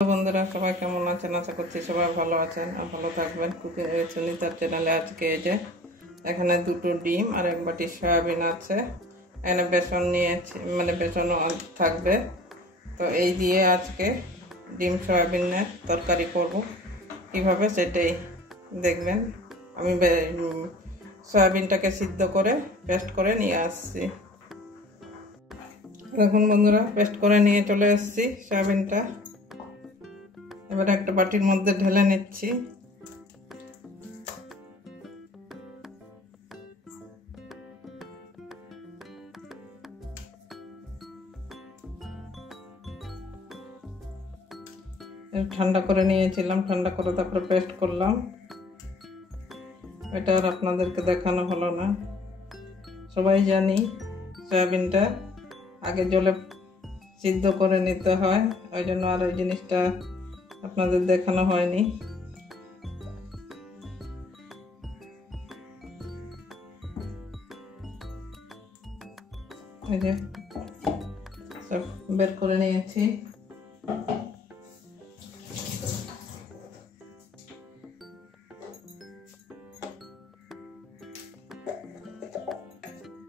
বন্ধুরা সবাই কেমন আছেন? আশা করছি সবাই ভালো আছেন আর ভালো থাকবেন। কুকিং উইথ সুনিতার চ্যানেলে আজকে এই যে এখানে দুটো ডিম আর এক বাটি সয়াবিন আছে, এখানে বেসন নিয়েছি, মানে বেসনও থাকবে। তো এই দিয়ে আজকে ডিম সয়াবিনের তরকারি করব, কিভাবে সেটাই দেখবেন। আমি সয়াবিনটাকে সিদ্ধ করে পেস্ট করে নিয়ে আসছি। দেখুন বন্ধুরা, পেস্ট করে নিয়ে চলে এসেছি সয়াবিনটা। এবার একটা বাটির মধ্যে ঢেলে নিচ্ছি। ঠান্ডা করে নিয়েছিলাম, ঠান্ডা করে তারপরে পেস্ট করলাম। এটা আর আপনাদেরকে দেখানো হলো না। সবাই জানি সয়াবিনটা আগে জলে সিদ্ধ করে নিতে হয়, ওই জন্য আর ওই জিনিসটা আপনাদের দেখানো হয়নি। এই যে সব বের করে নিয়েছি।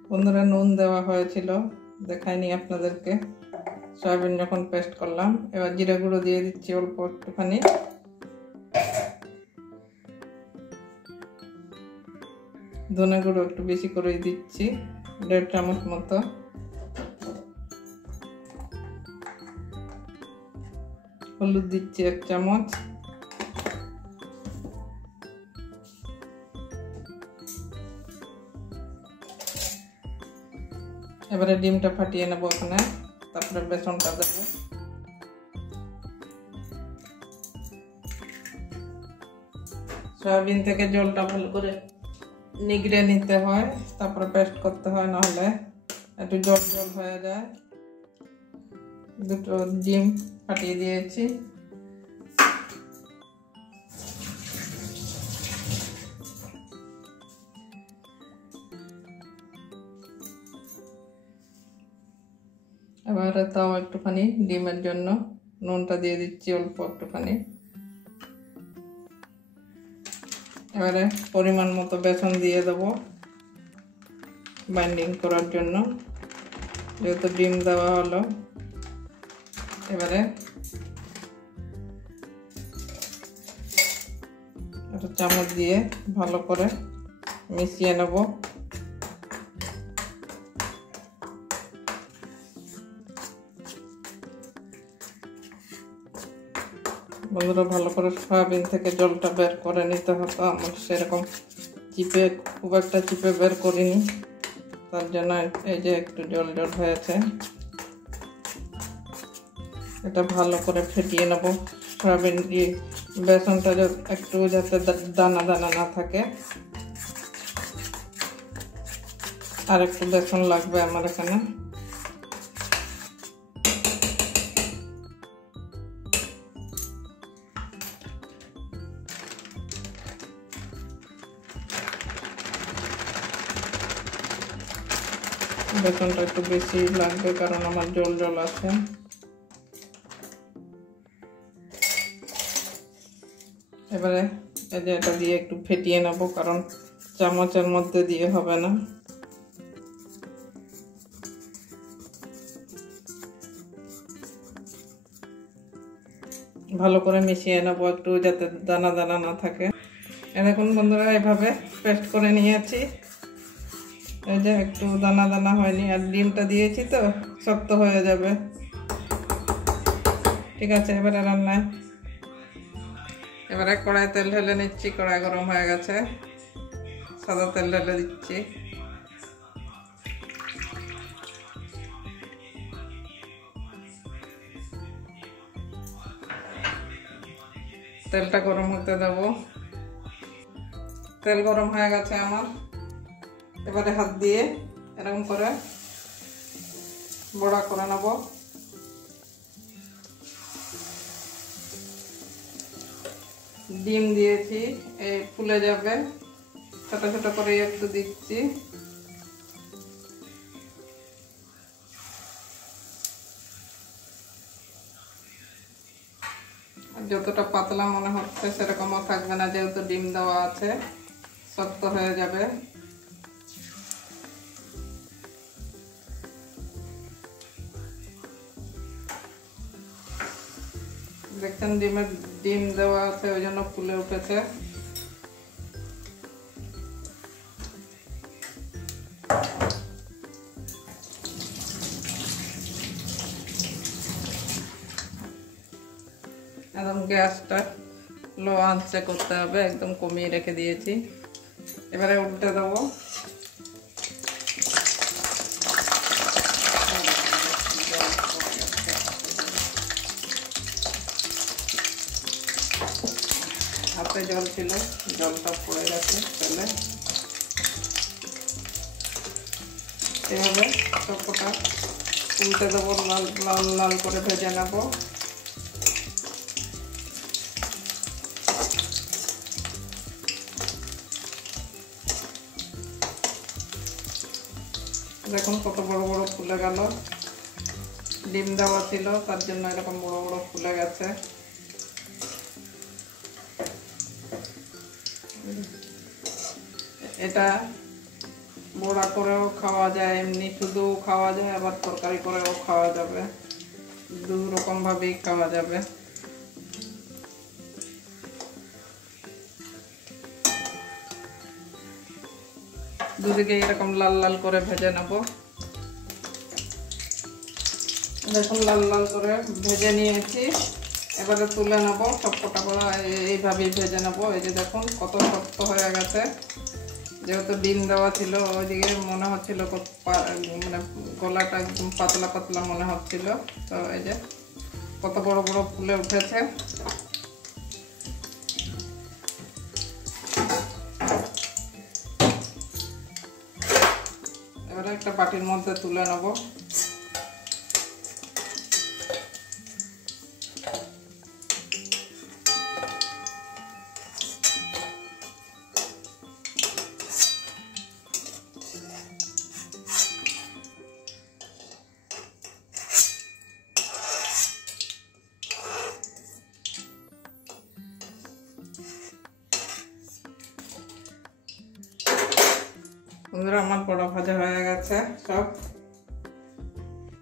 বন্ধুরা, নুন দেওয়া হয়েছিল, দেখাইনি আপনাদেরকে। সয়াবিন যখন পেস্ট করলাম, এবার জিরা গুঁড়ো দিয়ে দিচ্ছি অল্প একটুখানি। ধনে গুঁড়ো একটু বেশি করে দিচ্ছি, 1.5 চামচ মতো। হলুদ দিচ্ছি 1 চামচ। এবারে ডিমটা ফাটিয়ে নেবো ওখানে, তারপরে বেসনটা দেবো। সয়াবিন থেকে জলটা ভালো করে নিগড়ে নিতে হয়, তারপরে পেস্ট করতে হয়, নাহলে একটু জল জল হয়ে যায়। দুটো ডিম ফাটিয়ে দিয়েছি। এবারে তাও একটুখানি ডিমের জন্য নুনটা দিয়ে দিচ্ছি অল্প একটুখানি। এবারে পরিমাণ মতো বেসন দিয়ে দেবো বাইন্ডিং করার জন্য, যেহেতু ডিম দেওয়া হলো। এবারে একটা চামচ দিয়ে ভালো করে মিশিয়ে নেব। বন্ধুরা, ভালো করে সয়াবিন থেকে জলটা বের করে নিতে হতো, আমার সেরকম চিপে খুব একটা চিপে বের করিনি, তার জন্য এই যে একটু জল জল হয়েছে। এটা ভালো করে ফেটিয়ে নেব। সয়াবিন দিয়ে বেসনটা একটু যাতে দানা দানা না থাকে। আর একটু বেসন লাগবে আমার এখানে। বেসনটা একটু বেশি লাগবে কারণ আমার জল জল আছে। এবারে এই যে এটা দিয়ে একটু ফেটিয়ে নেব, কারণ চামচের মধ্যে দিয়ে হবে না। ভালো করে মিশিয়ে নেবো একটু, যাতে দানা দানা না থাকে। দেখুন বন্ধুরা, এভাবে পেস্ট করে নিয়েছি। এই যে একটু দানা দানা হয়নি, আর ডিমটা দিয়েছি তো শক্ত হয়ে যাবে। ঠিক আছে, এবারে রান্নায়। এবারে কড়াই তেল ঢেলে নিচ্ছি। কড়াই গরম হয়ে গেছে, সাদা তেল ঢেলে দিচ্ছি। তেলটা গরম হতে দেবো। তেল গরম হয়ে গেছে আমার। এবারে হাত দিয়ে এরকম করে বড়া করে নেব। ডিম দিয়েছি, এই ফুলে যাবে। ছোট ছোট করে একটু দিচ্ছি। যতটা পাতলা মনে হচ্ছে সেরকমও থাকবে না, যেহেতু ডিম দেওয়া আছে, শক্ত হয়ে যাবে। দেখছেন ডিম দেওয়া আছে, ওই জন্য ফুলে উঠেছে। একদম গ্যাসটা লো আঁচে করতে হবে, একদম কমিয়ে রেখে দিয়েছি। এবারে উল্টে দেবো। হাতে জল ছিল, জলটা পড়ে গেছে তেলে। এভাবে সবকটা উল্টে দেবো, লাল লাল লাল করে ভেজে নেবো। দেখুন কত বড় বড় ফুলে গেল, ডিম দেওয়া ছিল তার জন্য এরকম বড় বড় ফুলে গেছে। এটা বড়া করেও খাওয়া যায়, এমনি শুধু খাওয়া যায়, আবার তরকারি করেও খাওয়া যাবে, দু রকম ভাবেই খাওয়া যাবে। দুদিকে এরকম লাল লাল করে ভেজে নেব। দেখুন লাল লাল করে ভেজে নিয়েছি, এবারে তুলে নেব। সবকটা করে এইভাবেই ভেজে নেব। এই যে দেখুন কত শক্ত হয়ে গেছে, যেহেতু ডিম দেওয়া ছিল ওইদিকে মনে হচ্ছিল মানে গলাটা একদম পাতলা পাতলা মনে হচ্ছিল। তো এই যে কত বড় বড় ফুলে উঠেছে। এবারে একটা বাটির মধ্যে তুলে নেব। বন্ধুরা আমার বড়া ভাজা হয়ে গেছে সব।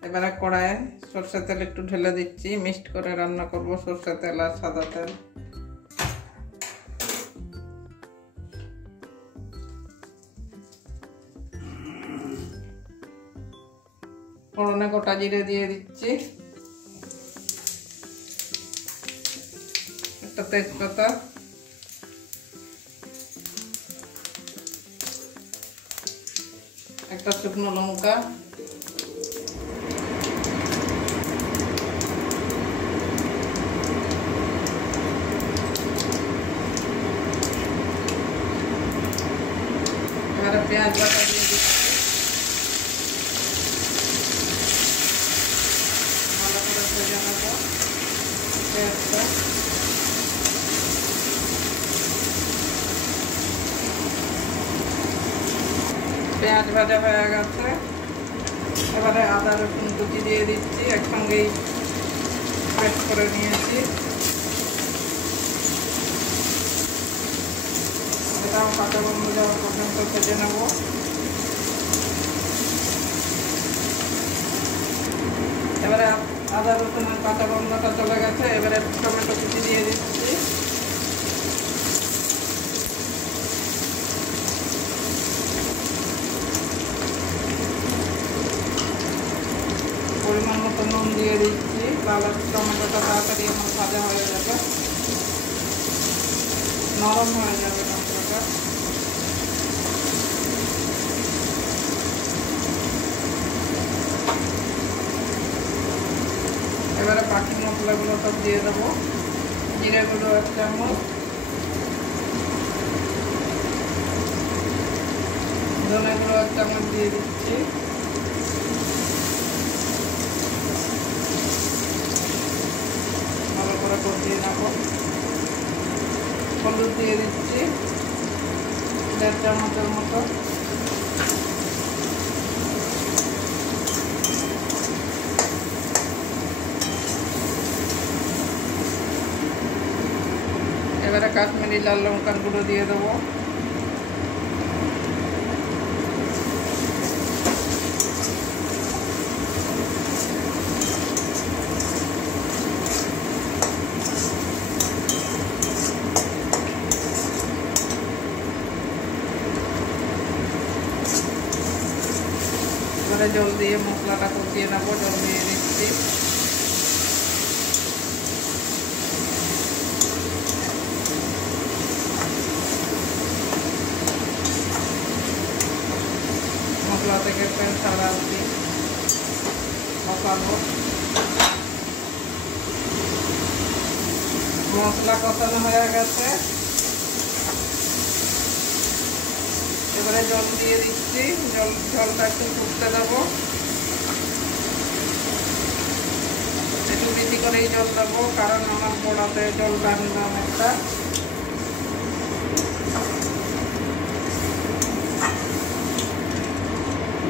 এবারে কড়াইয়ে সরষের তেল একটু ঢেলে দিচ্ছি, মিক্সড করে রান্না করব সরষের তেল আর সাদা তেল। ফোড়নে গোটা জিরে দিয়ে দিচ্ছি, একটা তেজপাতা, একটা শুকনো লঙ্কা, এবারে পেঁয়াজ বাটা দিয়ে দিচ্ছি। ভালো করে ভেজে নেব পেঁয়াজটা। পেঁয়াজ ভাজা হয়ে গেছে, এবারে আদা রসুন কুচি দিয়ে দিচ্ছি, একসঙ্গেই পেস্ট করে নিয়েছি। এটাও কাঁচা গন্ধ যাওয়া পর্যন্ত ভেজে নেব। এবারে আদা রসুনের কাঁচা গন্ধটা চলে গেছে, এবারে টমেটো কুচি দিয়ে দিচ্ছি। পরিমাণ মতো নুন দিয়ে দিচ্ছি, তাহলে টমেটোটা তাড়াতাড়ি আমার ভাজা হয়ে যাবে, নরম হয়ে যাবে টমেটোটা। এবারে বাকি মশলাগুলো সব দিয়ে দেবো। জিরে গুঁড়ো 1 চামচ, ধনে গুঁড়ো 1 চামচ দিয়ে দিচ্ছি, ভালো করে কষিয়ে নেব। হলুদ দিয়ে দিচ্ছি 1.5 চামচের মতো, এবারে কাশ্মীরি লাল লঙ্কার গুঁড়ো দিয়ে দেবো। এবারে জল দিয়ে মশলাটা কষিয়ে নেবো, জল দিয়ে দিচ্ছি। মশলা থেকে তেল ছাড়া অবধি কষাবো। মশলা কষানো হয়ে গেছে, এবারে জল দিয়ে দিচ্ছি। জলটা একটু ফুটতে দেবো, একটু বেশি করেই জল দেবো, কারণ আমার পোড়াতে জল টানবে অনেকটা।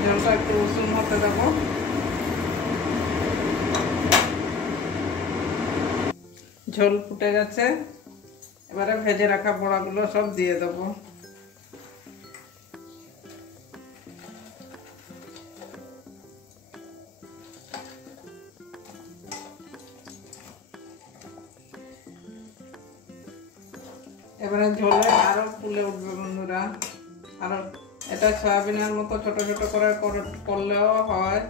জলটা একটু উষুম হতে দেবো। ঝোল ফুটে গেছে, এবারে ভেজে রাখা বড়াগুলো সব দিয়ে দেবো। এবারে ঝোলে আরো ফুলে উঠবে বন্ধুরা। আরো এটা সয়াবিনের মতো ছোট ছোট করে করলেও হয়,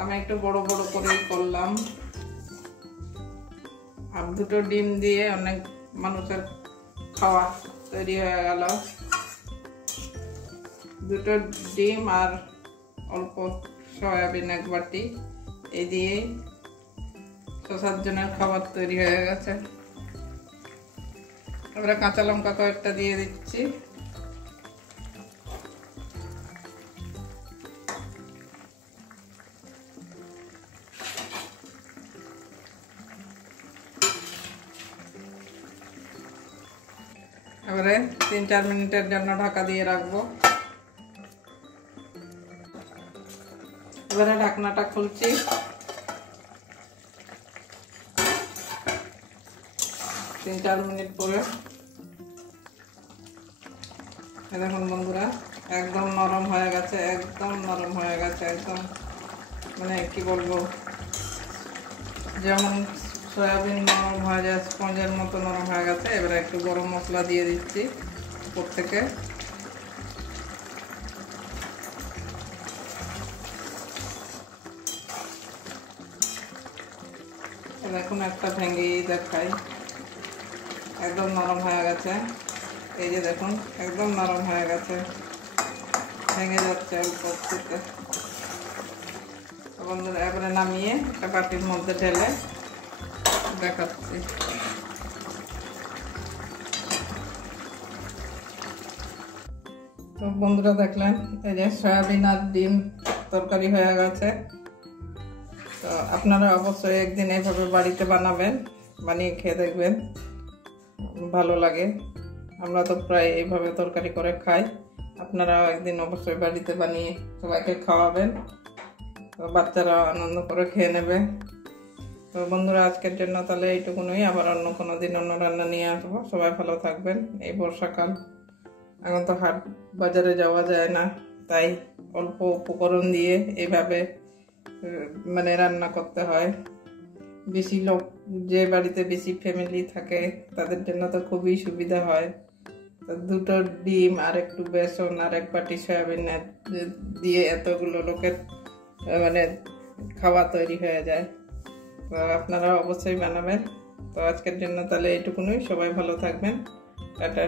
আমি একটু বড় বড় করেই করলাম। আর দুটো ডিম দিয়ে অনেক মানুষের খাওয়া তৈরি হয়ে গেল। দুটো ডিম আর অল্প সয়াবিন এক বাটি, এই দিয়েই 6-7 জনের খাবার তৈরি হয়ে গেছে। এবারে কাঁচা লঙ্কা কয়েকটা দিয়ে দিচ্ছি। এবারে 3-4 মিনিটের জন্য ঢাকা দিয়ে রাখবো। এবারে ঢাকনাটা খুলছি। তিন 4 মিনিট পরে দেখুন বন্ধুরা, একদম নরম হয়ে গেছে, একদম নরম হয়ে গেছে, একদম মানে কি বলবো, যেমন সয়াবিন নরম হয়ে যায় স্পঞ্জের মতো নরম হয়ে গেছে। এবারে একটু গরম মশলা দিয়ে দিচ্ছি উপর থেকে। দেখুন একটা ভেঙেই দেখাই, একদম নরম হয়ে গেছে। এই যে দেখুন একদম নরম হয়ে গেছে, ভেঙে যাচ্ছে অল্প থেকে। বন্ধুরা এবারে নামিয়ে একটা বাটির মধ্যে ঢেলে দেখাচ্ছি। তো বন্ধুরা দেখলেন, এই যে সয়াবিন আর ডিম তরকারি হয়ে গেছে। তো আপনারা অবশ্যই একদিন এইভাবে বাড়িতে বানাবেন, বানিয়ে খেয়ে দেখবেন, ভালো লাগে। আমরা তো প্রায় এইভাবে তরকারি করে খাই, আপনারা একদিন অবশ্যই বাড়িতে বানিয়ে সবাইকে খাওয়াবেন, তো বাচ্চারা আনন্দ করে খেয়ে নেবে। তো বন্ধুরা আজকের জন্য তাহলে এইটুকুনই, আবার অন্য কোনো দিন অন্য রান্না নিয়ে আসবো। সবাই ভালো থাকবেন। এই বর্ষাকাল, এখন তো হাট বাজারে যাওয়া যায় না, তাই অল্প উপকরণ দিয়ে এইভাবে মানে রান্না করতে হয়। বেশি লোক, যে বাড়িতে বেশি ফ্যামিলি থাকে তাদের জন্য তো খুবই সুবিধা হয়। তো দুটো ডিম আর একটু বেসন আর এক বাটি সয়াবিন দিয়ে এতগুলো লোকের মানে খাওয়া তৈরি হয়ে যায়। তো আপনারা অবশ্যই বানাবেন। তো আজকের জন্য তাহলে এইটুকুনই, সবাই ভালো থাকবেন, টাটা।